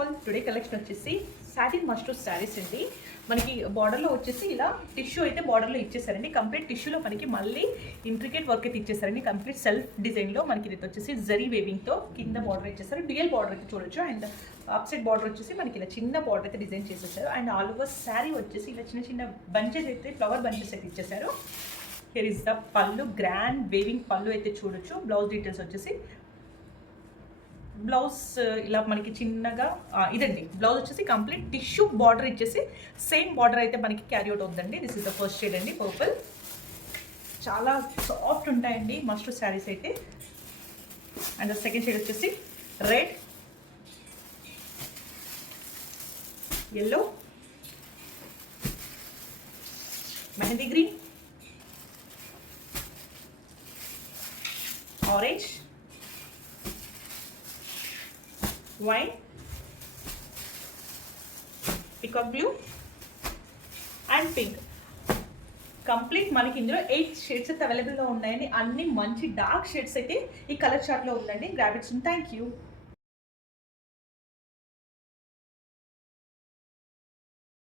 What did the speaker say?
All, today collection వచ్చేసి satin mustard saris అండి. మనకి బార్డర్లో వచ్చేసి ఇలా టిష్యూ అయితే బార్డర్లో ఇచ్చేసారండి. కంప్లీట్ టిష్యూలో మనకి మళ్ళీ ఇంట్రికేట్ వర్క్ అయితే ఇచ్చేసారండి. కంప్లీట్ సెల్ఫ్ డిజైన్లో మనకి ఇది వచ్చేసి జరీ వేవింగ్తో కింద బార్డర్ ఇచ్చేసారు. డ్యూయల్ బార్డర్ అయితే చూడొచ్చు. అండ్ అప్సైడ్ బార్డర్ వచ్చేసి మనకి ఇలా చిన్న బార్డర్ అయితే డిజైన్ చేసేసారు. అండ్ ఆల్ ఓవర్ శారీ వచ్చేసి ఇలా చిన్న చిన్న బంచెస్ అయితే ఫ్లవర్ బంచెస్ అయితే ఇచ్చేసారు. హియర్ ఇస్ ద పళ్ళు, గ్రాండ్ వేవింగ్ పళ్ళు అయితే చూడొచ్చు. బ్లౌజ్ డీటెయిల్స్ వచ్చేసి బ్లౌజ్ ఇలా మనకి చిన్నగా ఇదండి. బ్లౌజ్ వచ్చేసి కంప్లీట్ టిష్యూ బార్డర్ ఇచ్చేసి సేమ్ బార్డర్ అయితే మనకి క్యారీ అవుట్ అవుతుందండి. This is the first shade అండి, పర్పుల్. చాలా సాఫ్ట్ ఉంటాయండి మస్టర్డ్ శారీస్ అయితే. అండ్ సెకండ్ షేడ్ వచ్చేసి red, yellow, mehndi green, orange, white, peacock blue and pink. Complete మనకి ఇందులో 8 షేడ్స్ అయితే అవైలబుల్గా ఉన్నాయండి. అన్ని మంచి డార్క్ షేడ్స్ అయితే ఈ కలర్ చార్ట్లో ఉందండి. Grab it's. Thank you.